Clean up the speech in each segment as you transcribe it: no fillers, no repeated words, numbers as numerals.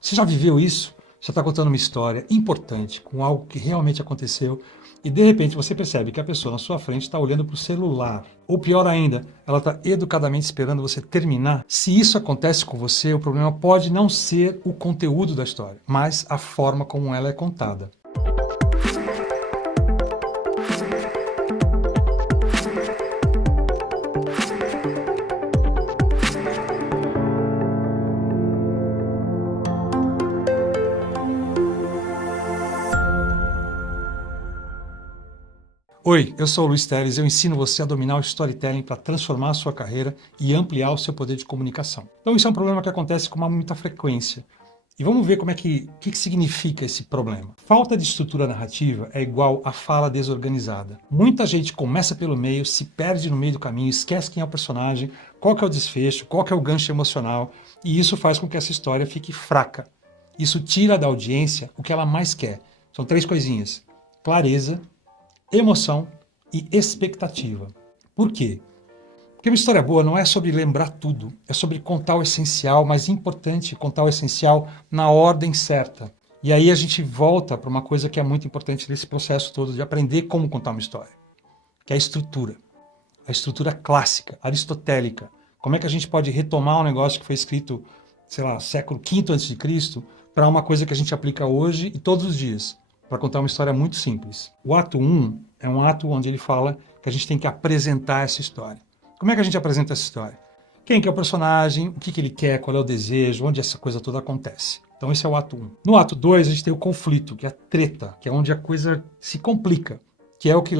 Você já viveu isso? Você está contando uma história importante, com algo que realmente aconteceu, e de repente você percebe que a pessoa na sua frente está olhando para o celular. Ou pior ainda, ela está educadamente esperando você terminar. Se isso acontece com você, o problema pode não ser o conteúdo da história, mas a forma como ela é contada. Oi, eu sou o Luiz Teles, eu ensino você a dominar o storytelling para transformar a sua carreira e ampliar o seu poder de comunicação. Então isso é um problema que acontece com muita frequência. E vamos ver como o que significa esse problema. Falta de estrutura narrativa é igual a fala desorganizada. Muita gente começa pelo meio, se perde no meio do caminho, esquece quem é o personagem, qual que é o desfecho, qual que é o gancho emocional, e isso faz com que essa história fique fraca. Isso tira da audiência o que ela mais quer. São três coisinhas: clareza, emoção e expectativa. Por quê? Porque uma história boa não é sobre lembrar tudo, é sobre contar o essencial, mas importante contar o essencial na ordem certa. E aí a gente volta para uma coisa que é muito importante nesse processo todo de aprender como contar uma história, que é a estrutura. A estrutura clássica, aristotélica. Como é que a gente pode retomar um negócio que foi escrito, sei lá, século V a.C., para uma coisa que a gente aplica hoje e todos os dias, para contar uma história muito simples. O ato 1 é um ato onde ele fala que a gente tem que apresentar essa história. Como é que a gente apresenta essa história? Quem que é o personagem, o que ele quer, qual é o desejo, onde essa coisa toda acontece. Então esse é o ato 1. No ato 2 a gente tem o conflito, que é a treta, que é onde a coisa se complica, que é o que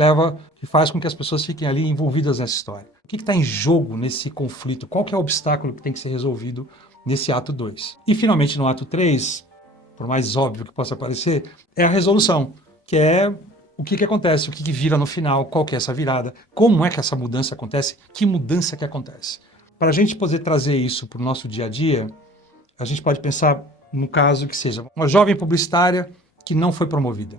que faz com que as pessoas fiquem ali envolvidas nessa história. O que está em jogo nesse conflito? Qual que é o obstáculo que tem que ser resolvido nesse ato 2? E finalmente no ato 3, por mais óbvio que possa parecer, é a resolução, que é o que acontece, o que vira no final, qual que é essa virada, como é que essa mudança acontece, que mudança que acontece. Para a gente poder trazer isso para o nosso dia a dia, a gente pode pensar no caso que seja uma jovem publicitária que não foi promovida.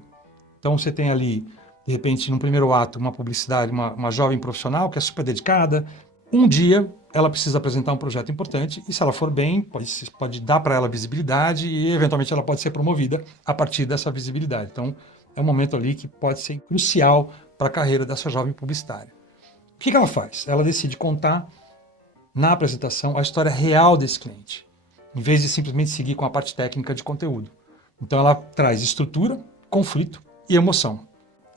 Então você tem ali, de repente, no primeiro ato, uma publicidade, uma jovem profissional que é super dedicada. Um dia ela precisa apresentar um projeto importante e se ela for bem, pode dar para ela visibilidade e eventualmente ela pode ser promovida a partir dessa visibilidade. Então é um momento ali que pode ser crucial para a carreira dessa jovem publicitária. O que ela faz? Ela decide contar na apresentação a história real desse cliente, em vez de simplesmente seguir com a parte técnica de conteúdo. Então ela traz estrutura, conflito e emoção.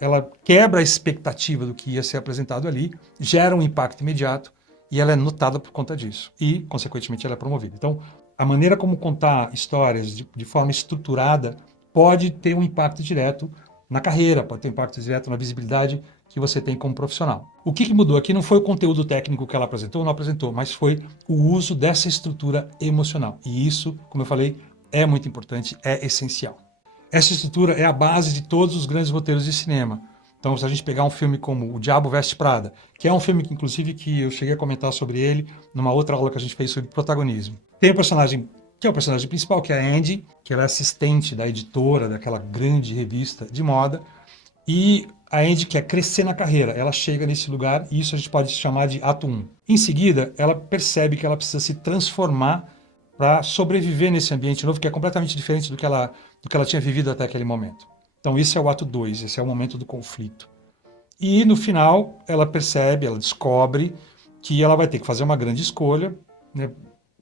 Ela quebra a expectativa do que ia ser apresentado ali, gera um impacto imediato e ela é notada por conta disso. E, consequentemente, ela é promovida. Então, a maneira como contar histórias de forma estruturada pode ter um impacto direto na carreira, pode ter um impacto direto na visibilidade que você tem como profissional. O que mudou aqui não foi o conteúdo técnico que ela apresentou ou não apresentou, mas foi o uso dessa estrutura emocional. E isso, como eu falei, é muito importante, é essencial. Essa estrutura é a base de todos os grandes roteiros de cinema. Então, se a gente pegar um filme como O Diabo Veste Prada, que é um filme que, inclusive, que eu cheguei a comentar sobre ele numa outra aula que a gente fez sobre protagonismo. Tem um personagem que é o personagem principal, que é a Andy, que ela é assistente da editora daquela grande revista de moda, e a Andy quer crescer na carreira. Ela chega nesse lugar e isso a gente pode chamar de ato 1. Em seguida, ela percebe que ela precisa se transformar para sobreviver nesse ambiente novo, que é completamente diferente do que ela tinha vivido até aquele momento. Então esse é o ato 2, esse é o momento do conflito. E no final ela percebe, ela descobre que ela vai ter que fazer uma grande escolha, né,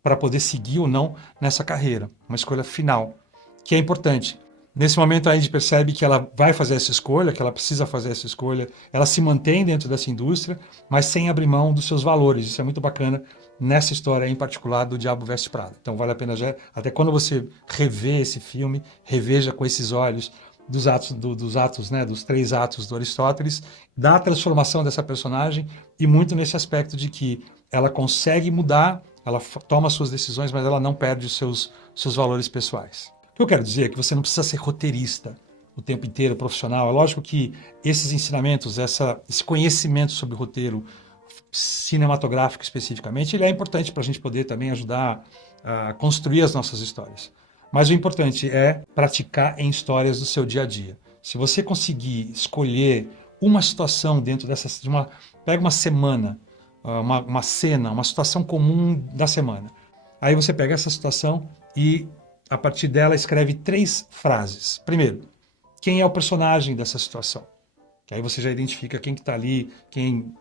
para poder seguir ou não nessa carreira. Uma escolha final, que é importante. Nesse momento a gente percebe que ela vai fazer essa escolha, que ela precisa fazer essa escolha, ela se mantém dentro dessa indústria, mas sem abrir mão dos seus valores. Isso é muito bacana nessa história em particular do Diabo Veste Prada. Então vale a pena já, até quando você revê esse filme, reveja com esses olhos dos atos, né, dos 3 atos do Aristóteles, da transformação dessa personagem e muito nesse aspecto de que ela consegue mudar, ela toma suas decisões, mas ela não perde os seus valores pessoais. O que eu quero dizer é que você não precisa ser roteirista o tempo inteiro, profissional. É lógico que esses ensinamentos, esse conhecimento sobre roteiro cinematográfico especificamente, ele é importante para a gente poder também ajudar a construir as nossas histórias. Mas o importante é praticar em histórias do seu dia a dia. Se você conseguir escolher uma situação dentro pega uma semana, uma cena, uma situação comum da semana. Aí você pega essa situação e a partir dela escreve 3 frases. Primeiro, quem é o personagem dessa situação? Que aí você já identifica quem que está ali, quem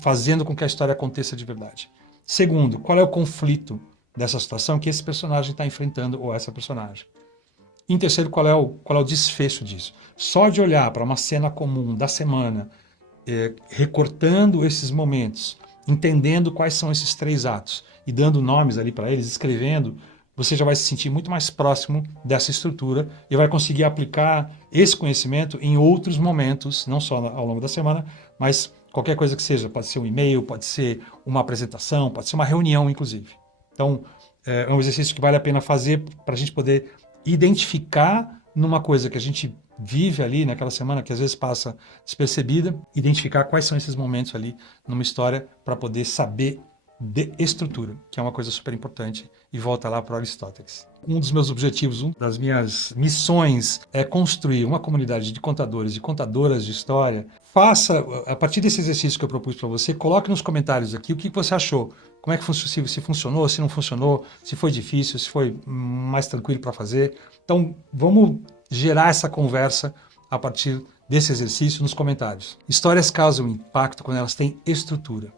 fazendo com que a história aconteça de verdade. Segundo, qual é o conflito dessa situação que esse personagem está enfrentando ou essa personagem? Em terceiro, qual é o desfecho disso? Só de olhar para uma cena comum da semana, recortando esses momentos, entendendo quais são esses 3 atos e dando nomes ali para eles, escrevendo, você já vai se sentir muito mais próximo dessa estrutura e vai conseguir aplicar esse conhecimento em outros momentos, não só ao longo da semana, mas qualquer coisa que seja. Pode ser um e-mail, pode ser uma apresentação, pode ser uma reunião, inclusive. Então, é um exercício que vale a pena fazer para a gente poder identificar numa coisa que a gente vive ali naquela semana, que às vezes passa despercebida, identificar quais são esses momentos ali numa história para poder saber de estrutura, que é uma coisa super importante, e volta lá para Aristóteles. Um dos meus objetivos, uma das minhas missões é construir uma comunidade de contadores e contadoras de história. Faça, a partir desse exercício que eu propus para você, coloque nos comentários aqui o que você achou, como é que se funcionou, se não funcionou, se foi difícil, se foi mais tranquilo para fazer. Então, vamos gerar essa conversa a partir desse exercício nos comentários. Histórias causam impacto quando elas têm estrutura.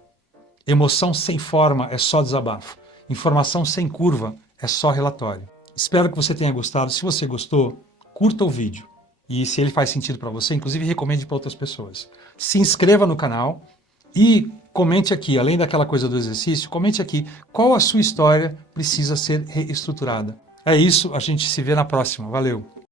Emoção sem forma é só desabafo. Informação sem curva é só relatório. Espero que você tenha gostado. Se você gostou, curta o vídeo. E se ele faz sentido para você, inclusive recomende para outras pessoas. Se inscreva no canal e comente aqui, além daquela coisa do exercício, comente aqui qual a sua história precisa ser reestruturada. É isso, a gente se vê na próxima. Valeu!